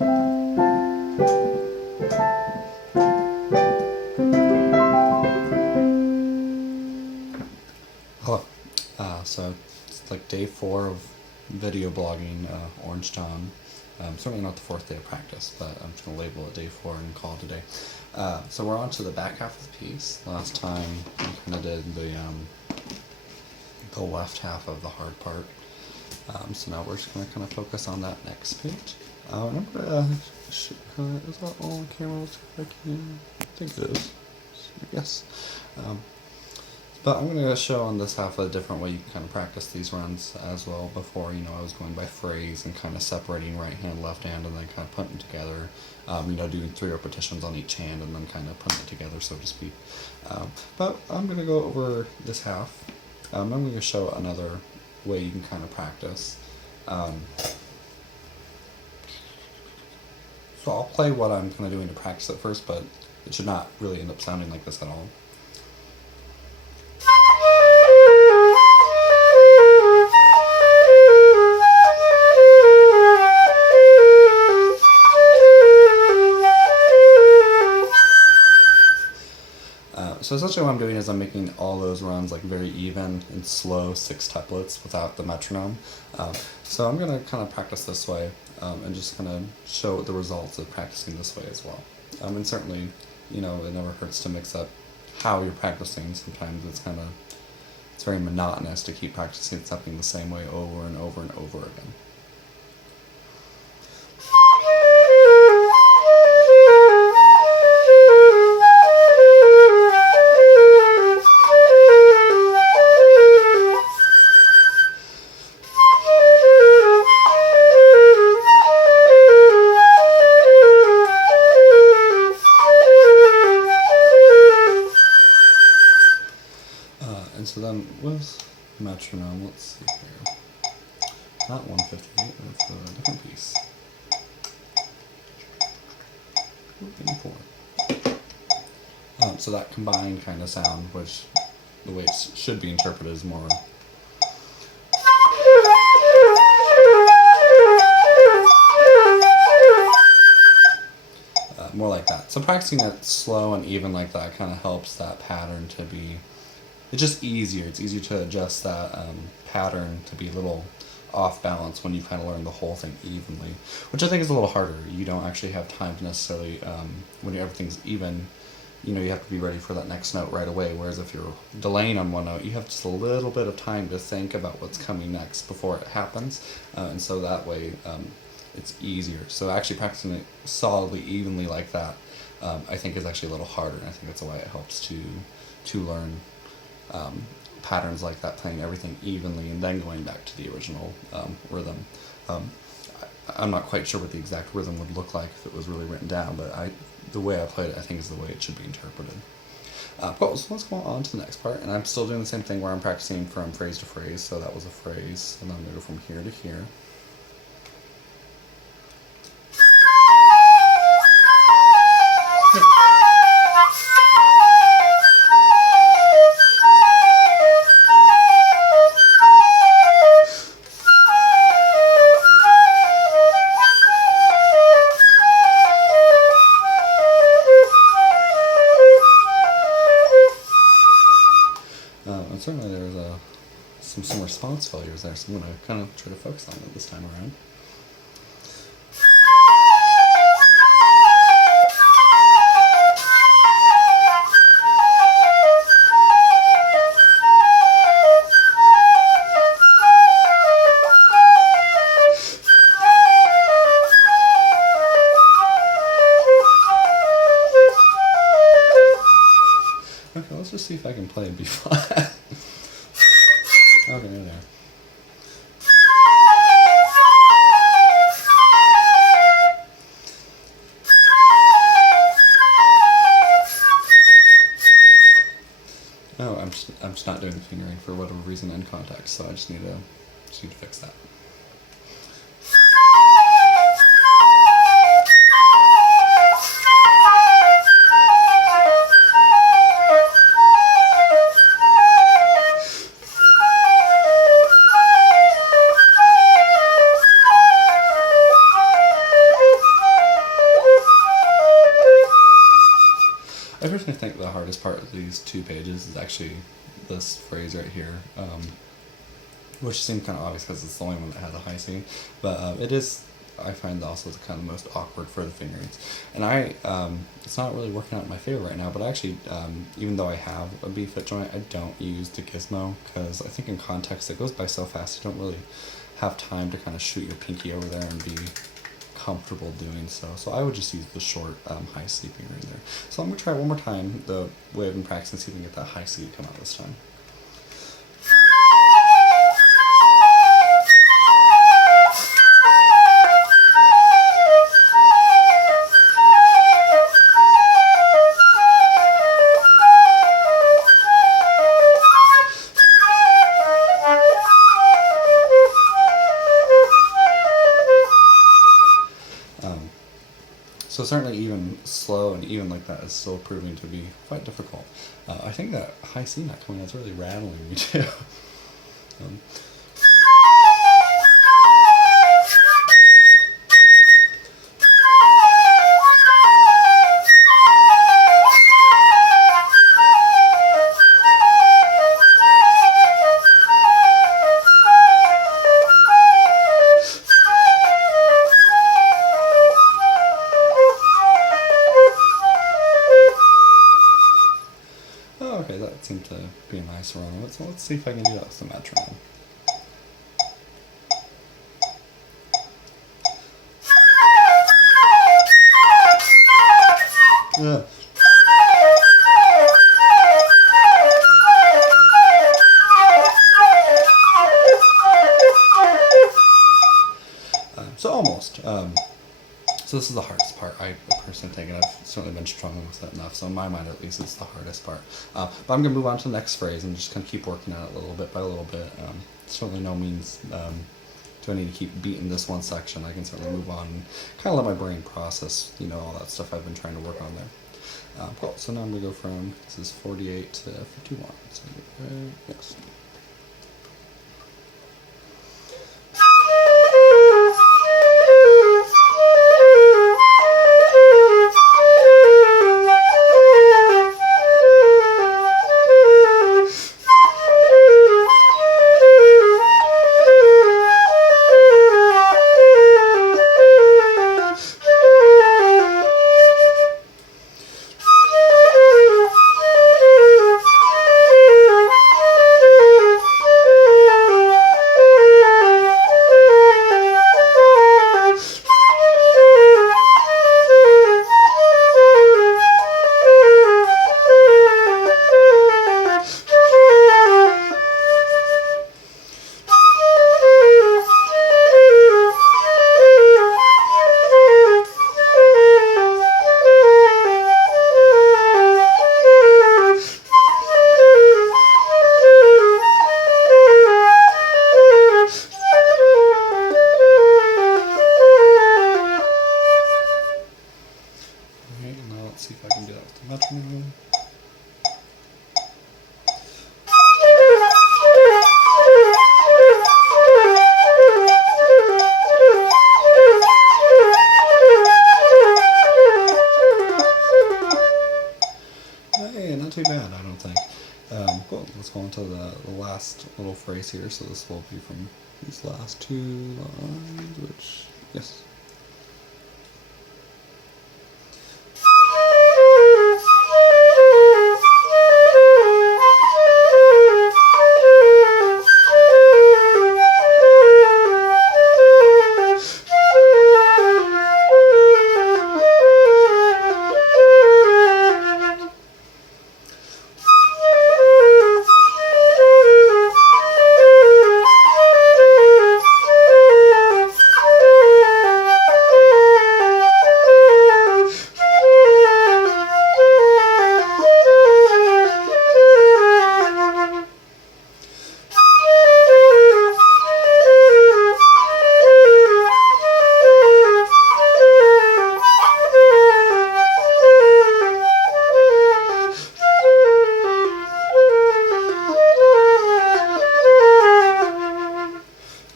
Hello. So it's like day 4 of video blogging, Orange Town. Certainly not the 4th day of practice, but I'm just going to label it day 4 and call it a day. So we're on to the back half of the piece. Last time we kind of did the left half of the hard part. So now we're just going to kind of focus on that next page. And I'm going to, is that all on camera? I think it is. Yes. But I'm going to show on this half a different way you can kind of practice these runs as well. Before, I was going by phrase and kind of separating right hand, left hand, and then kind of putting it together. Doing 3 repetitions on each hand and then kind of putting it together, so to speak. But I'm going to go over this half. I'm going to show another way you can kind of practice. So I'll play what I'm kind of doing to practice it first, but it should not really end up sounding like this at all. So essentially what I'm doing is I'm making all those runs like very even and slow 6 templates without the metronome. So I'm going to kind of practice this way and just kind of show the results of practicing this way as well. And certainly, it never hurts to mix up how you're practicing. Sometimes it's very monotonous to keep practicing something the same way over and over and over again. And so then with metronome, let's see here. Not 158, that's a different piece. 4. So that combined kind of sound, which the way it should be interpreted is more like that. So practicing it slow and even like that kind of helps that pattern to be, it's just easier. It's easier to adjust that pattern to be a little off balance when you kind of learn the whole thing evenly, which I think is a little harder. You don't actually have time to necessarily, when everything's even, you have to be ready for that next note right away, whereas if you're delaying on one note, you have just a little bit of time to think about what's coming next before it happens, and so that way it's easier. So actually practicing it solidly, evenly like that, I think is actually a little harder, and I think that's why it helps to learn patterns like that, playing everything evenly and then going back to the original rhythm. I'm not quite sure what the exact rhythm would look like if it was really written down, but the way I played it, I think, is the way it should be interpreted. Cool, so let's go on to the next part, and I'm still doing the same thing where I'm practicing from phrase to phrase. So that was a phrase, and then I'm going to go from here to here. And certainly there was some response failures there, so I'm going to kind of try to focus on it this time around. Okay, let's just see if I can play B flat. Okay, there. No, I'm just not doing the fingering for whatever reason in context, so I just need to fix that. personally think the hardest part of these 2 pages is actually this phrase right here, which seemed kind of obvious because it's the only one that has a high C, but it is, I find, also the kind of most awkward for the fingerings. And it's not really working out in my favor right now, but actually, even though I have a B-fit joint, I don't use the gizmo, because I think in context it goes by so fast you don't really have time to kind of shoot your pinky over there and be comfortable doing so. So I would just use the short high C finger in there. So I'm going to try one more time the way I've been practicing, see if we can get that high C to come out this time. So certainly even slow and even like that is still proving to be quite difficult. I think that high C not coming out is really rattling me too. Okay, that seemed to be a nice run. So let's see if I can do that with the metronome. Yeah. So almost. So this is the hardest part, I personally think, and I've certainly been struggling with it enough, so in my mind at least it's the hardest part. But I'm going to move on to the next phrase and just kind of keep working on it a little bit by little bit. Certainly no means do I need to keep beating this one section. I can certainly move on and kind of let my brain process, all that stuff I've been trying to work on there. Cool, so now I'm going to go from, this is 48 to 51. So, yes. Let's see if I can do that with the metronome. Hey, not too bad, I don't think. Cool, let's go on to the last little phrase here. So this will be from these last 2 lines, which, yes.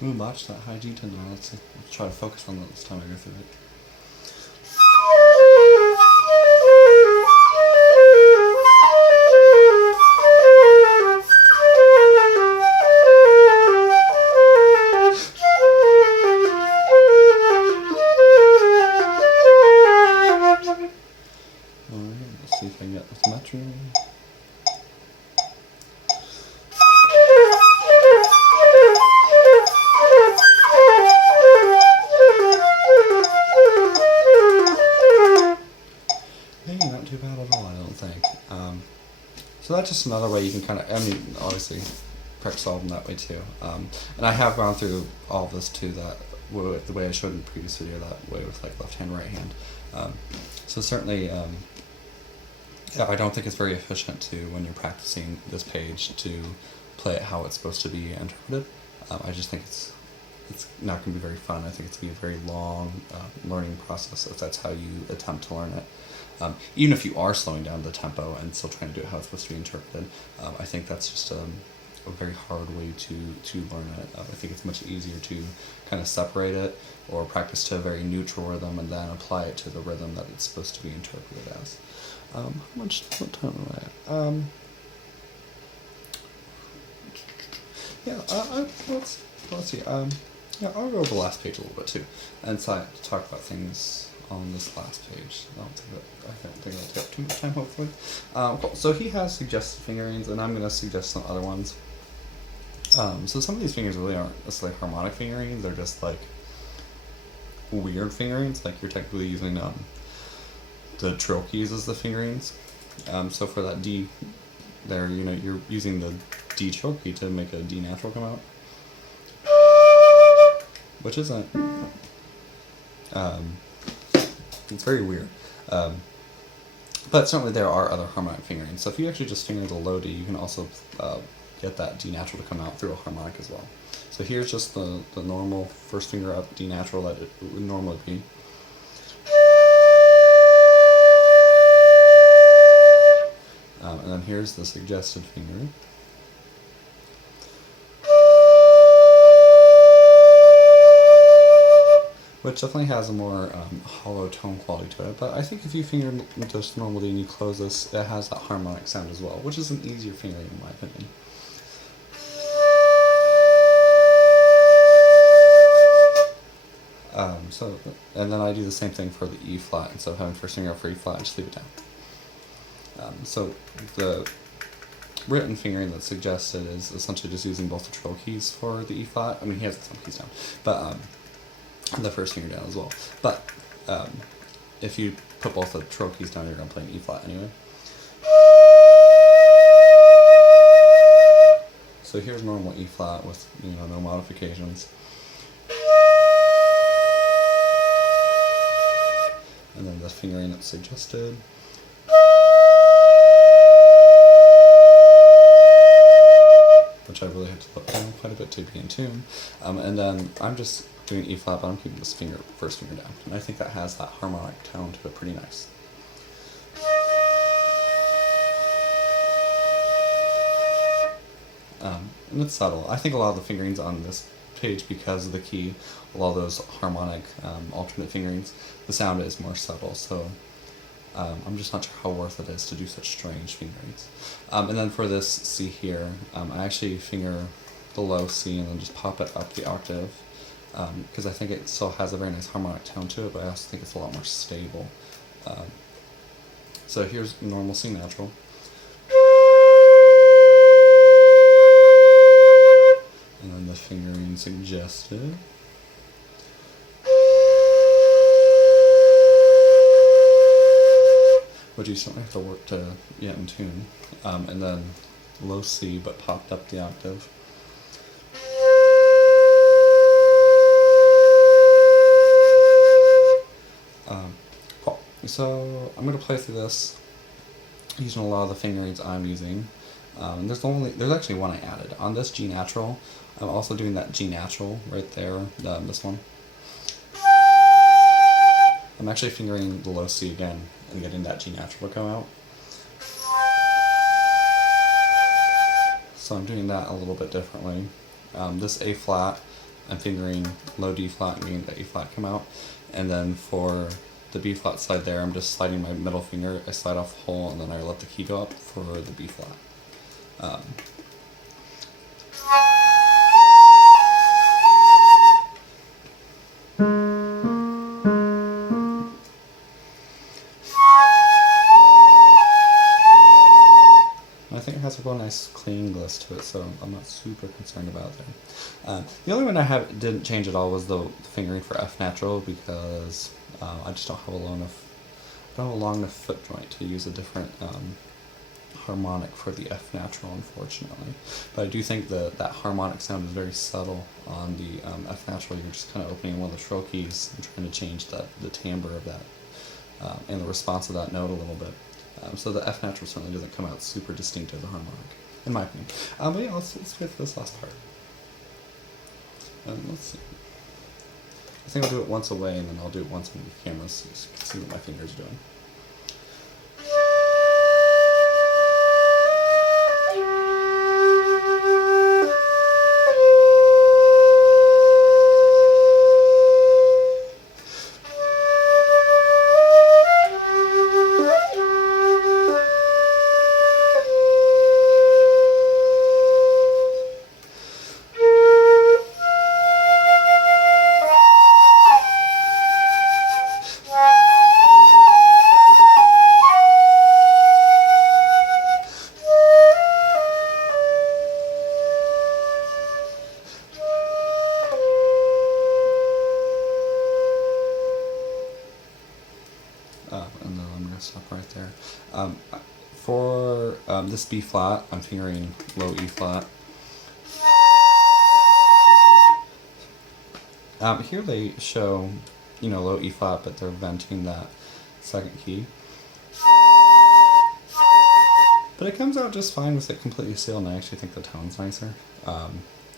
Ooh, botched that high G tone now. Let's try to focus on that this time I go through it. So that's just another way you can kind of, I mean, obviously, practice solve them that way too. And I have gone through all of this too, that the way I showed in the previous video, that way with like left hand, right hand. So certainly, yeah, I don't think it's very efficient to, when you're practicing this page, to play it how it's supposed to be interpreted. I just think it's not going to be very fun. I think it's going to be a very long learning process if that's how you attempt to learn it. Even if you are slowing down the tempo and still trying to do it how it's supposed to be interpreted, I think that's just a very hard way to learn it. I think it's much easier to kind of separate it or practice to a very neutral rhythm and then apply it to the rhythm that it's supposed to be interpreted as. What time am I at? Yeah, let's see. Yeah, I'll go over the last page a little bit too, and talk about things on this last page. I don't think I'll take up too much time, hopefully. Cool. So he has suggested fingerings, and I'm going to suggest some other ones. So some of these fingerings really aren't necessarily harmonic fingerings. They're just like weird fingerings. Like you're technically using the trill keys as the fingerings. So for that D there, you're using the D trill key to make a D natural come out, which isn't. It's very weird. But certainly there are other harmonic fingerings. So if you actually just finger the low D, you can also get that D natural to come out through a harmonic as well. So here's just the normal first finger up D natural that it would normally be. And then here's the suggested finger. Which definitely has a more hollow tone quality to it, but I think if you finger just normally and you close this, it has that harmonic sound as well, which is an easier fingering in my opinion. And then I do the same thing for the E flat. Instead of having first finger up for E flat, I just leave it down. So the written fingering that's suggested is essentially just using both the trill keys for the E flat. I mean, he has some keys down, but the first finger down as well. But if you put both the trill keys down, you're going to play an E flat anyway. So here's normal E flat with no modifications. And then the fingering that's suggested. Which I really have to put down quite a bit to be in tune. And then I'm just doing E flat, but I'm keeping this first finger down. And I think that has that harmonic tone to it pretty nice. And it's subtle. I think a lot of the fingerings on this page, because of the key, a lot of those harmonic alternate fingerings, the sound is more subtle. So I'm just not sure how worth it is to do such strange fingerings. And then for this C here, I actually finger the low C and then just pop it up the octave, because I think it still has a very nice harmonic tone to it, but I also think it's a lot more stable. So here's normal C natural. And then the fingering suggested. Which you certainly have to work to get in tune. And then low C, but popped up the octave. Cool. So I'm going to play through this using a lot of the fingerings I'm using. There's actually one I added. On this G natural, I'm also doing that G natural right there, this one. I'm actually fingering the low C again and getting that G natural to come out. So I'm doing that a little bit differently. This A flat, I'm fingering low D flat and getting the A flat come out. And then for the B flat side there, I'm just sliding my middle finger, I slide off the hole, and then I let the key go up for the B flat. I think it has a real nice clean gliss to it, so I'm not super concerned about that. The only one I didn't change at all was the fingering for F natural, because I just don't have a long enough foot joint to use a different harmonic for the F natural, unfortunately. But I do think that harmonic sound is very subtle on the F natural. You're just kind of opening one of the trill keys and trying to change the timbre of that and the response of that note a little bit. So the F natural certainly doesn't come out super distinct as a harmonic, in my opinion. But yeah, let's play for this last part. Let's see. I think I'll do it once away, and then I'll do it once in the camera so you can see what my fingers are doing. And then I'm going to stop right there. For this B flat, I'm fingering low E flat. Here they show, low E flat, but they're venting that second key. But it comes out just fine with it completely sealed, and I actually think the tone's nicer.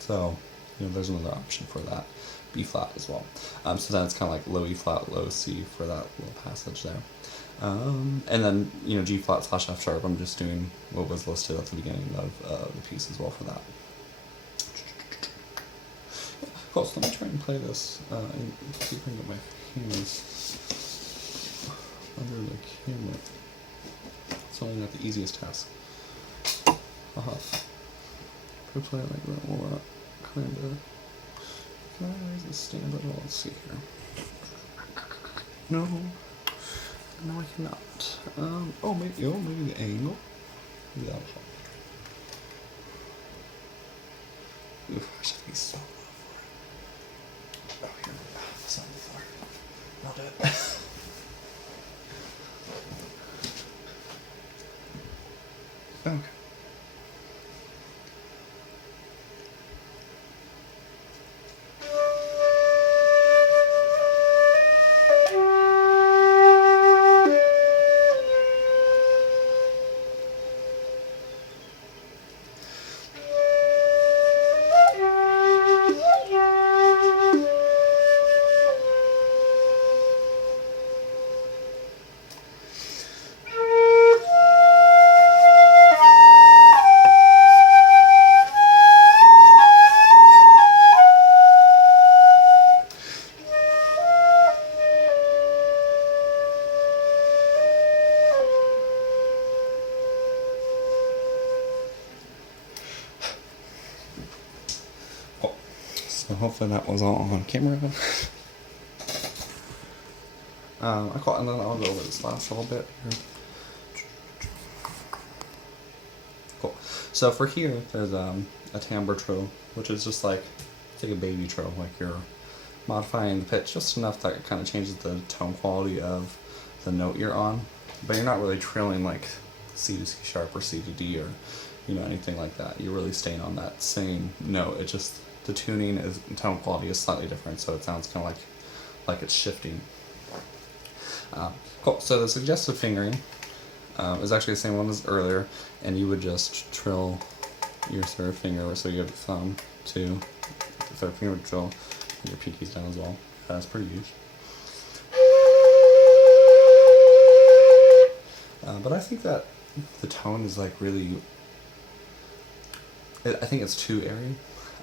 So, there's another option for that B flat as well. So then it's kind of like low E flat, low C for that little passage there. And then, G flat / F sharp, I'm just doing what was listed at the beginning of the piece as well for that. Cool, so let me try and play this and see if I can get my hands under the camera. It's only not the easiest task. If I play it like that, we'll kind of... Can I raise the stand at all? Let's see here. No, I cannot. Maybe the angle. Maybe that'll help. Oof, I should be so low for it. Oh, here. It's on the floor. I'll do it. Okay. So hopefully that was all on camera. And then I'll go over this last little bit here. Cool. So for here, there's a timbre trill, which is just like, it's like a baby trill, like you're modifying the pitch just enough that it kind of changes the tone quality of the note you're on, but you're not really trilling like C to C sharp or C to D or anything like that. You're really staying on that same note. It just, the tuning is, tone quality is slightly different, so it sounds kind of like it's shifting. Cool. So the suggested fingering is actually the same one as earlier, and you would just trill your third finger, so you have the thumb to the third finger trill, and your pinkies down as well. That's pretty huge. But I think that the tone is like really, I think it's too airy.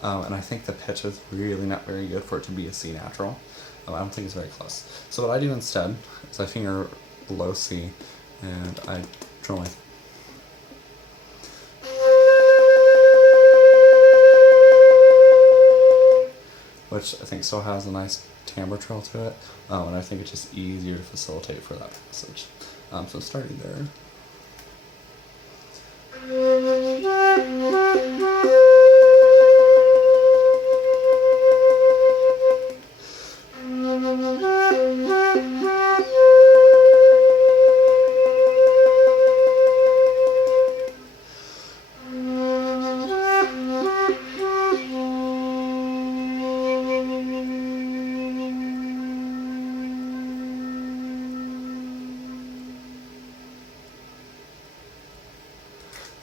And I think the pitch is really not very good for it to be a C natural. I don't think it's very close. So what I do instead is I finger low C and I drill my... which I think still has a nice timbre trill to it, and I think it's just easier to facilitate for that passage. So starting there.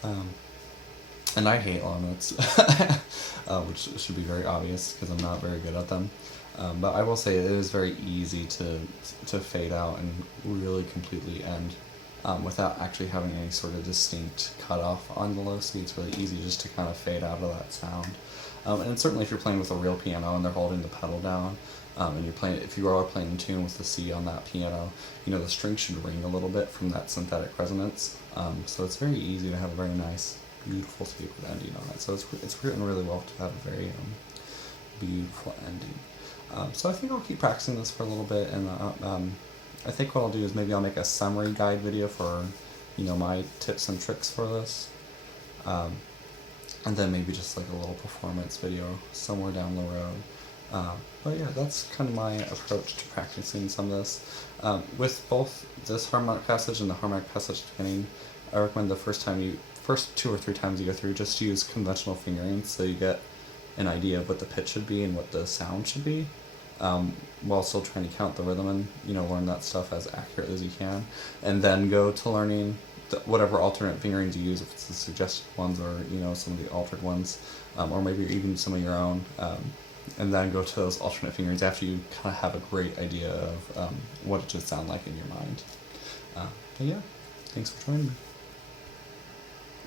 And I hate long notes, which should be very obvious because I'm not very good at them. But I will say it is very easy to fade out and really completely end without actually having any sort of distinct cutoff on the low C. It's really easy just to kind of fade out of that sound. And certainly if you're playing with a real piano and they're holding the pedal down, and if you are playing in tune with the C on that piano, the string should ring a little bit from that synthetic resonance. So it's very easy to have a very nice, beautiful tapered ending on it. So it's written really well to have a very beautiful ending. So I think I'll keep practicing this for a little bit, and I think what I'll do is maybe I'll make a summary guide video for, my tips and tricks for this, and then maybe just like a little performance video somewhere down the road. But yeah, that's kind of my approach to practicing some of this. With both this harmonic passage and the harmonic passage beginning, I recommend the first 2 or 3 times you go through, just use conventional fingering so you get an idea of what the pitch should be and what the sound should be, while still trying to count the rhythm and learn that stuff as accurately as you can, and then go to learning whatever alternate fingerings you use, if it's the suggested ones or some of the altered ones, or maybe even some of your own, and then go to those alternate fingerings after you kind of have a great idea of what it should sound like in your mind. But yeah, thanks for joining me.